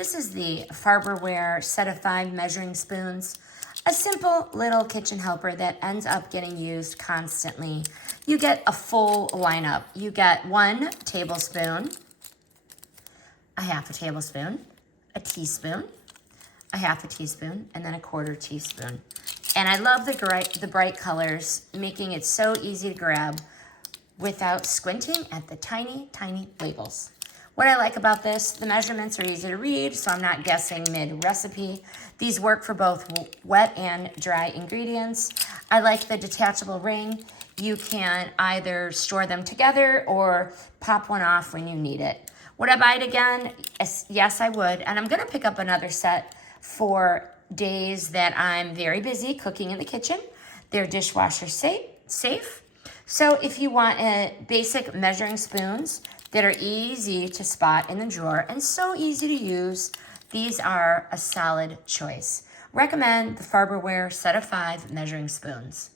This is the Farberware set of 5 measuring spoons. A simple little kitchen helper that ends up getting used constantly. You get a full lineup. You get 1 tablespoon, a half a tablespoon, a teaspoon, a half a teaspoon, and then a 1/4 teaspoon. And I love the bright colors, making it so easy to grab without squinting at the tiny, tiny labels. What I like about this, the measurements are easy to read, so I'm not guessing mid-recipe. These work for both wet and dry ingredients. I like the detachable ring. You can either store them together or pop one off when you need it. Would I buy it again? Yes, I would. And I'm gonna pick up another set for days that I'm very busy cooking in the kitchen. They're dishwasher safe. So if you want basic measuring spoons that are easy to spot in the drawer and so easy to use, these are a solid choice. Recommend the Farberware set of 5 measuring spoons.